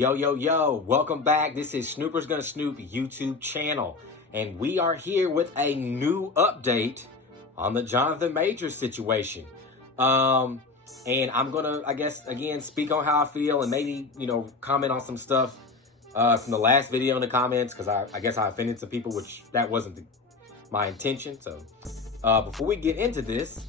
Yo, welcome back. This is Snoopers Gonna Snoop YouTube channel, and we are here with a new update on the Jonathon Majors situation. And I'm gonna, I guess, again, speak on how I feel and maybe, comment on some stuff from the last video in the comments, because I guess I offended some people, which that wasn't my intention. So before we get into this,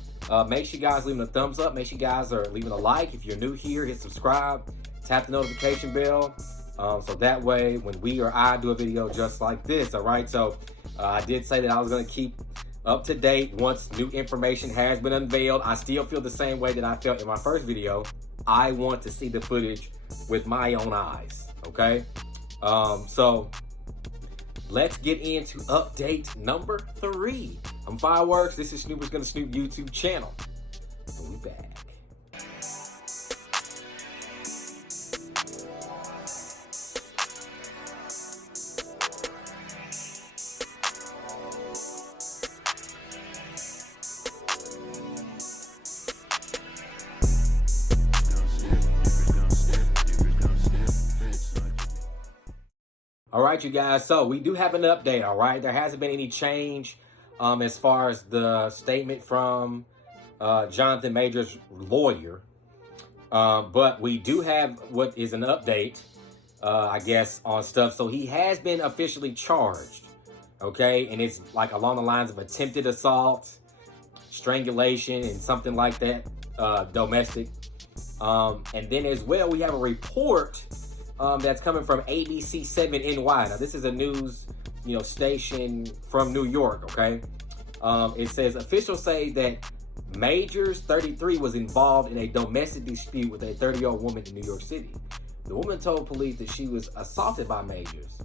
make sure you guys leaving a thumbs up. Make sure you guys are leaving a like. If you're new here, hit subscribe. Tap the notification bell, so that way when we or I do a video just like this, all right? So I did say that I was going to keep up to date once new information has been unveiled. I still feel the same way that I felt in my first video. I want to see the footage with my own eyes, okay? So let's get into update number 3. I'm Fireworks. This is Snoopers Gonna Snoop YouTube channel. And we back. All right, you guys, so we do have an update, all right? There hasn't been any change as far as the statement from Jonathon Majors' lawyer, but we do have what is an update, I guess, on stuff. So he has been officially charged, okay? And it's like along the lines of attempted assault, strangulation, and something like that, domestic. And then as well, we have a report that's coming from ABC7NY. Now, this is a news, station from New York, okay? It says, officials say that Majors, 33, was involved in a domestic dispute with a 30-year-old woman in New York City. The woman told police that she was assaulted by Majors.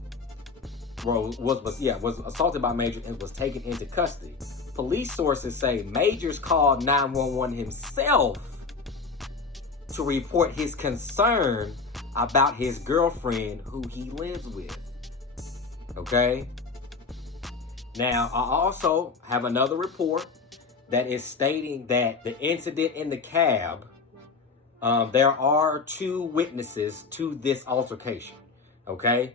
Was assaulted by Majors and was taken into custody. Police sources say Majors called 911 himself to report his concern about his girlfriend who he lives with, okay? Now, I also have another report that is stating that the incident in the cab, there are 2 witnesses to this altercation, okay?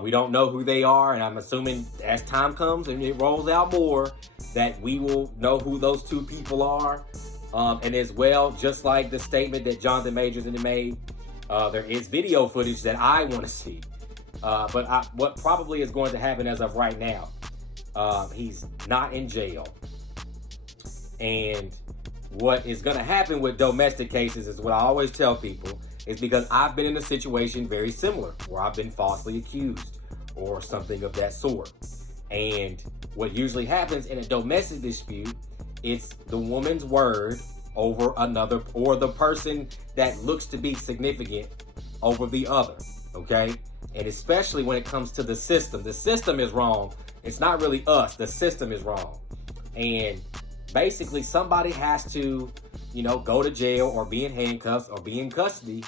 We don't know who they are, and I'm assuming as time comes and it rolls out more, that we will know who those 2 people are. And as well, just like the statement that Jonathon Majors made, there is video footage that I want to see. But what probably is going to happen as of right now, he's not in jail. And what is going to happen with domestic cases is what I always tell people, is because I've been in a situation very similar where I've been falsely accused or something of that sort. And what usually happens in a domestic dispute, it's the woman's word over another, or the person that looks to be significant over the other, okay? And especially when it comes to the system is wrong. It's not really us, the system is wrong. And basically somebody has to, go to jail or be in handcuffs or be in custody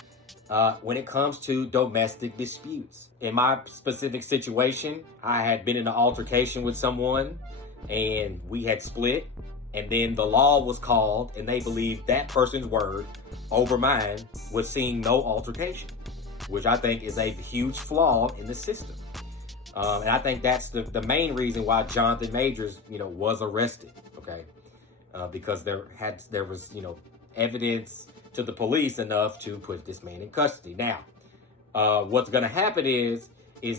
when it comes to domestic disputes. In my specific situation, I had been in an altercation with someone and we had split. And then the law was called, and they believed that person's word over mine was seeing no altercation, which I think is a huge flaw in the system. And I think that's the main reason why Jonathon Majors, was arrested, okay? Because there was, evidence to the police enough to put this man in custody. Now, what's going to happen is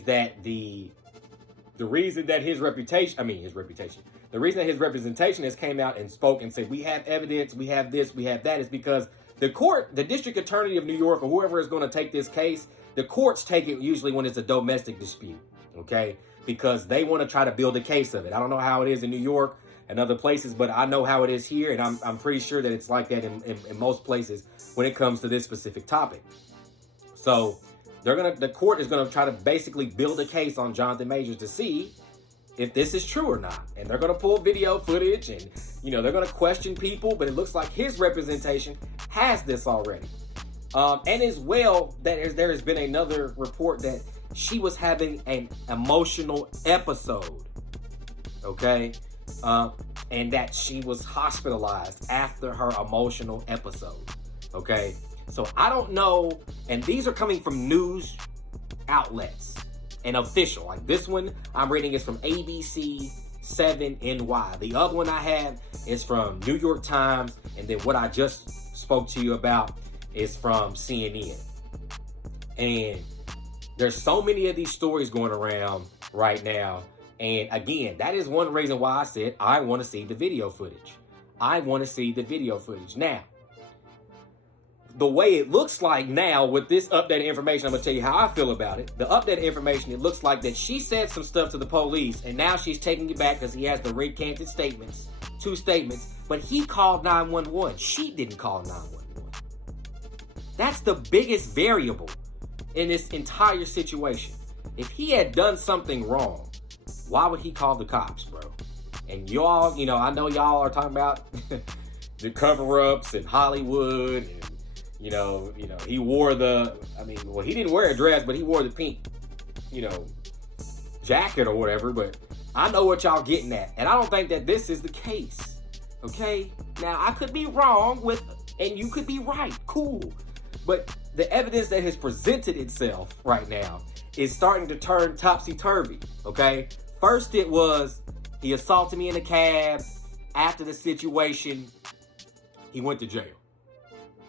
that the reason that his reputation, the reason that his representation has came out and spoke and said, we have evidence, we have this, we have that, is because the court, the district attorney of New York, or whoever is going to take this case, the courts take it usually when it's a domestic dispute, okay? Because they want to try to build a case of it. I don't know how it is in New York and other places, but I know how it is here, and I'm pretty sure that it's like that in most places when it comes to this specific topic. So the court is going to try to basically build a case on Jonathon Majors to see if this is true or not. And they're going to pull video footage and, they're going to question people, but it looks like his representation has this already. And as well, that there has been another report that she was having an emotional episode, okay? And that she was hospitalized after her emotional episode, okay? So I don't know, and these are coming from news outlets and official. Like this one I'm reading is from ABC7NY. The other one I have is from New York Times, and then what I just spoke to you about is from CNN. And there's so many of these stories going around right now. And again, that is one reason why I said I want to see the video footage. I want to see the video footage. Now, the way it looks like now with this updated information, I'm going to tell you how I feel about it. The updated information, it looks like that she said some stuff to the police, and now she's taking it back because he has the recanted statements, 2 statements, but he called 911. She didn't call 911. That's the biggest variable in this entire situation. If he had done something wrong, why would he call the cops, bro? And y'all, you know, I know y'all are talking about the cover-ups in Hollywood, and you know, he wore the, he didn't wear a dress, but he wore the pink, jacket or whatever, but I know what y'all getting at. And I don't think that this is the case, okay? Now, I could be wrong and you could be right, cool. But the evidence that has presented itself right now is starting to turn topsy-turvy, okay? First it was, he assaulted me in a cab. After the situation, he went to jail,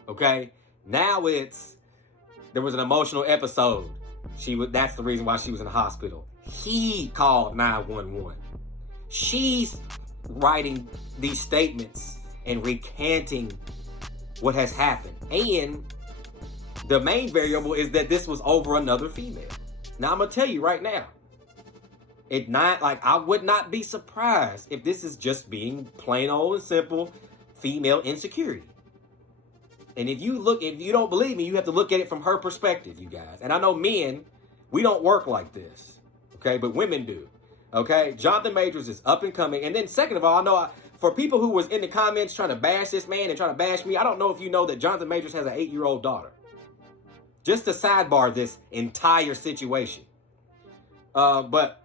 okay? Now there was an emotional episode. That's the reason why she was in the hospital. He called 911. She's writing these statements and recanting what has happened. And the main variable is that this was over another female. Now I'm gonna tell you right now, I would not be surprised if this is just being plain old and simple female insecurity. And if you don't believe me, you have to look at it from her perspective, you guys. And I know men, we don't work like this, okay? But women do, okay? Jonathon Majors is up and coming. And then second of all, I know for people who was in the comments trying to bash this man and trying to bash me, I don't know if you know that Jonathon Majors has an 8-year-old daughter. Just to sidebar this entire situation. But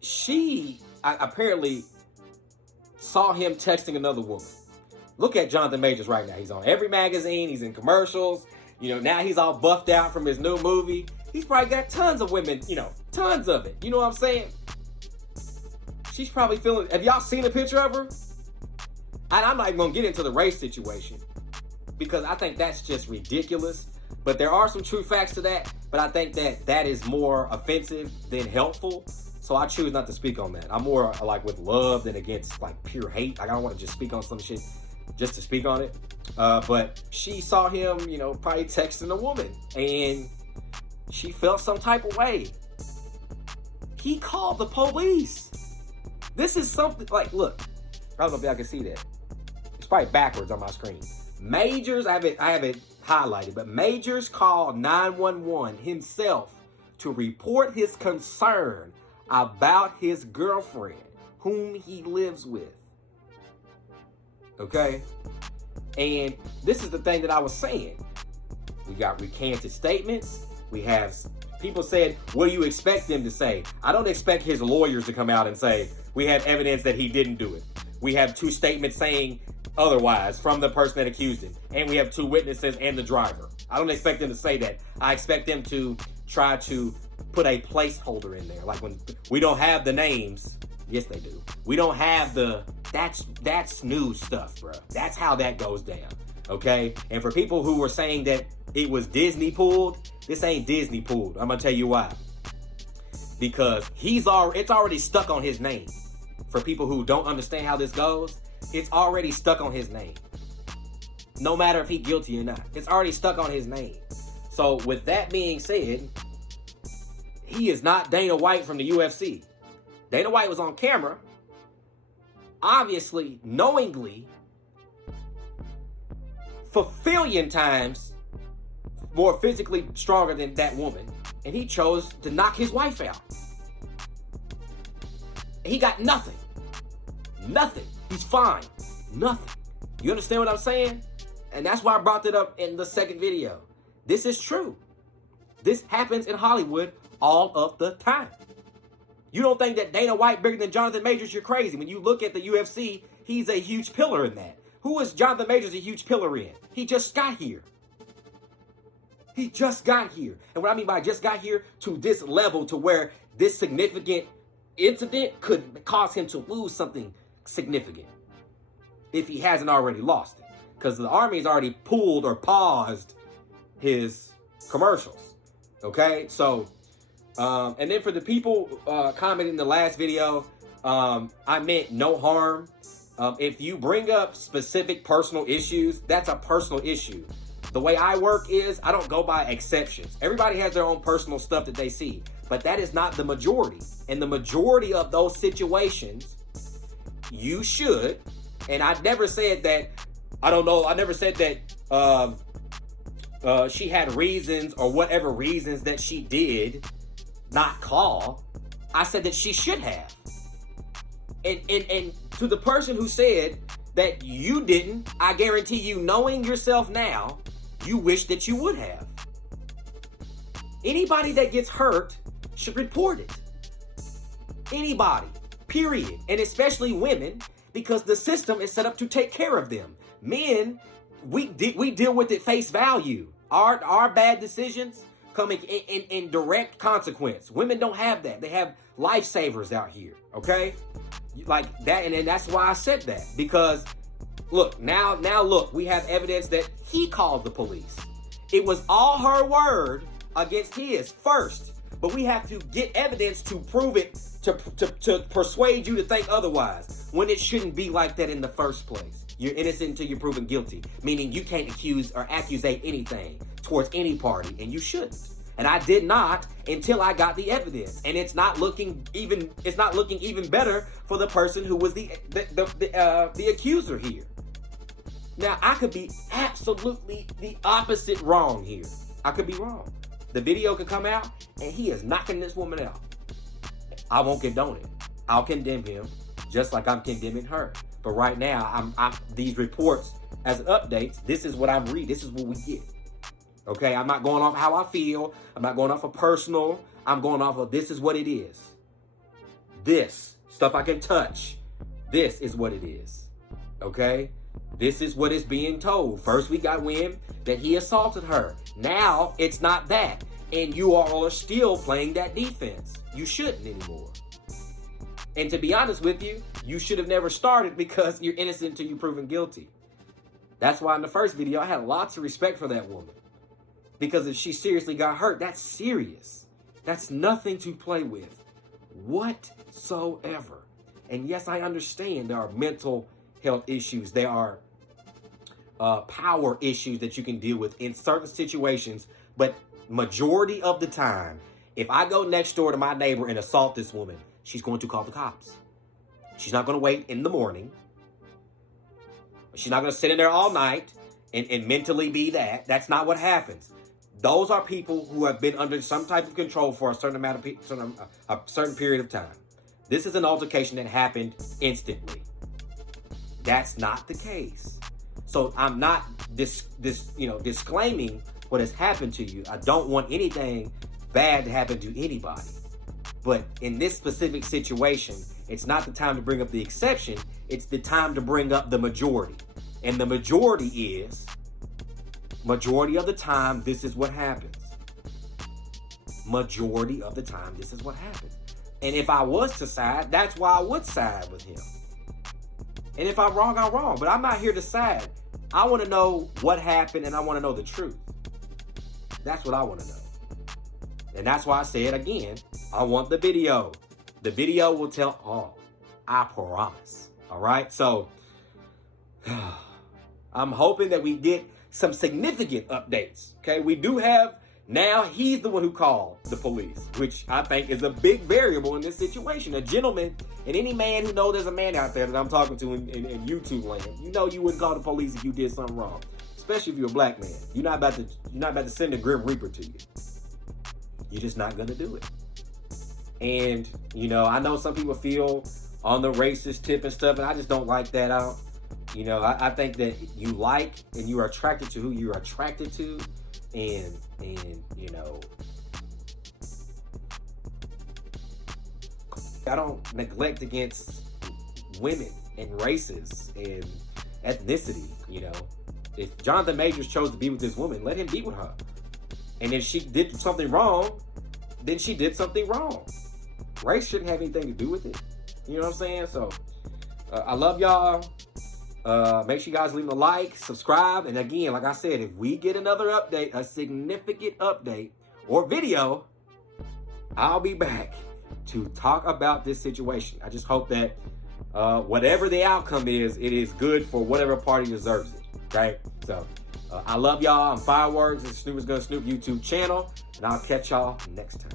she apparently saw him texting another woman. Look at Jonathon Majors right now. He's on every magazine. He's in commercials. Now he's all buffed out from his new movie. He's probably got tons of women, tons of it. You know what I'm saying? She's probably feeling, have y'all seen a picture of her? And I'm not even going to get into the race situation because I think that's just ridiculous. But there are some true facts to that. But I think that is more offensive than helpful. So I choose not to speak on that. I'm more like with love than against like pure hate. Like I don't want to just speak on some shit just to speak on it. But she saw him, probably texting a woman. And she felt some type of way. He called the police. This is something like, look, I don't know if y'all can see that. It's probably backwards on my screen. Majors, I have it highlighted, but Majors called 911 himself to report his concern about his girlfriend, whom he lives with. Okay? And this is the thing that I was saying. We got recanted statements. We have people said, what do you expect them to say? I don't expect his lawyers to come out and say, we have evidence that he didn't do it. We have 2 statements saying otherwise from the person that accused him. And we have 2 witnesses and the driver. I don't expect them to say that. I expect them to try to put a placeholder in there. Like when we don't have the names. Yes, they do. We don't have that's news stuff, bro. That's how that goes down. Okay? And for people who were saying that it was Disney pulled, this ain't Disney pulled. I'm gonna tell you why. Because it's already stuck on his name. For people who don't understand how this goes, it's already stuck on his name. No matter if he's guilty or not. It's already stuck on his name. So with that being said, he is not Dana White from the UFC. Dana White was on camera, obviously, knowingly, fulfillion times more physically stronger than that woman, and he chose to knock his wife out. He got nothing. Nothing. He's fine. Nothing. You understand what I'm saying? And that's why I brought it up in the second video. This is true. This happens in Hollywood all of the time. You don't think that Dana White bigger than Jonathon Majors? You're crazy. When you look at the UFC, he's a huge pillar in that. Who is Jonathon Majors a huge pillar in? He just got here. He just got here. And what I mean by just got here, to this level, to where this significant incident could cause him to lose something significant if he hasn't already lost it. Because the Army has already pulled or paused his commercials. Okay? So, and then for the people commenting in the last video, I meant no harm. If you bring up specific personal issues, that's a personal issue. The way I work is I don't go by exceptions. Everybody has their own personal stuff that they see, but that is not the majority. And the majority of those situations, you should, and I never said that, I don't know, I never said that she had reasons or whatever reasons that she did not call. I said that she should have. And to the person who said that you didn't, I guarantee you, knowing yourself now, you wish that you would have. Anybody that gets hurt should report it. Anybody, period. And especially women, because the system is set up to take care of them. Men, we deal with it face value. Our bad decisions come in direct consequence. Women don't have that. They have lifesavers out here, okay? Like that, and that's why I said that. Because look, now look, we have evidence that he called the police. It was all her word against his first. But we have to get evidence to prove it, to persuade you to think otherwise, when it shouldn't be like that in the first place. You're innocent until you're proven guilty, meaning you can't accuse or accusate anything towards any party, and you shouldn't. And I did not until I got the evidence, and it's not looking even better for the person who was the accuser here. Now, I could be absolutely the opposite wrong here. I could be wrong. The video could come out, and he is knocking this woman out. I won't condone it. I'll condemn him, just like I'm condemning her. But right now, I'm these reports as updates. This is what I'm reading. This is what we get. Okay, I'm not going off how I feel. I'm not going off of personal. I'm going off of this is what it is. This stuff I can touch. This is what it is. Okay? This is what is being told. First, we got wind that he assaulted her. Now, it's not that. And you all are still playing that defense. You shouldn't anymore. And to be honest with you, you should have never started because you're innocent until you're proven guilty. That's why in the first video, I had lots of respect for that woman. Because if she seriously got hurt, that's serious. That's nothing to play with whatsoever. And yes, I understand there are mental health issues. There are power issues that you can deal with in certain situations. But majority of the time, if I go next door to my neighbor and assault this woman, she's going to call the cops. She's not going to wait in the morning. She's not going to sit in there all night and mentally be that. That's not what happens. Those are people who have been under some type of control for a certain period of time. This is an altercation that happened instantly. That's not the case. So I'm not disclaiming what has happened to you. I don't want anything bad to happen to anybody. But in this specific situation, it's not the time to bring up the exception. It's the time to bring up the majority. And the majority is, majority of the time, this is what happens. Majority of the time, this is what happens. And if I was to side, that's why I would side with him. And if I'm wrong, I'm wrong. But I'm not here to side. I want to know what happened, and I want to know the truth. That's what I want to know. And that's why I said again, I want the video. The video will tell all. I promise. All right? So, I'm hoping that we get some significant updates. Okay? We do have, now he's the one who called the police, which I think is a big variable in this situation. A gentleman, and any man who knows there's a man out there that I'm talking to in YouTube land, you know you wouldn't call the police if you did something wrong. Especially if you're a black man. You're not about to send a Grim Reaper to you. You're just not going to do it. And, I know some people feel on the racist tip and stuff, and I just don't like that out. I think that you like and you are attracted to who you're attracted to. And I don't neglect against women and races and ethnicity, you know. If Jonathon Majors chose to be with this woman, let him be with her. And if she did something wrong, then she did something wrong. Race shouldn't have anything to do with it. You know what I'm saying? So, I love y'all. Make sure you guys leave a like, subscribe. And again, like I said, if we get another update, a significant update or video, I'll be back to talk about this situation. I just hope that whatever the outcome is, it is good for whatever party deserves it. Okay? So, I love y'all. I'm Fireworks. This is Snoop is Gonna Snoop YouTube channel. And I'll catch y'all next time.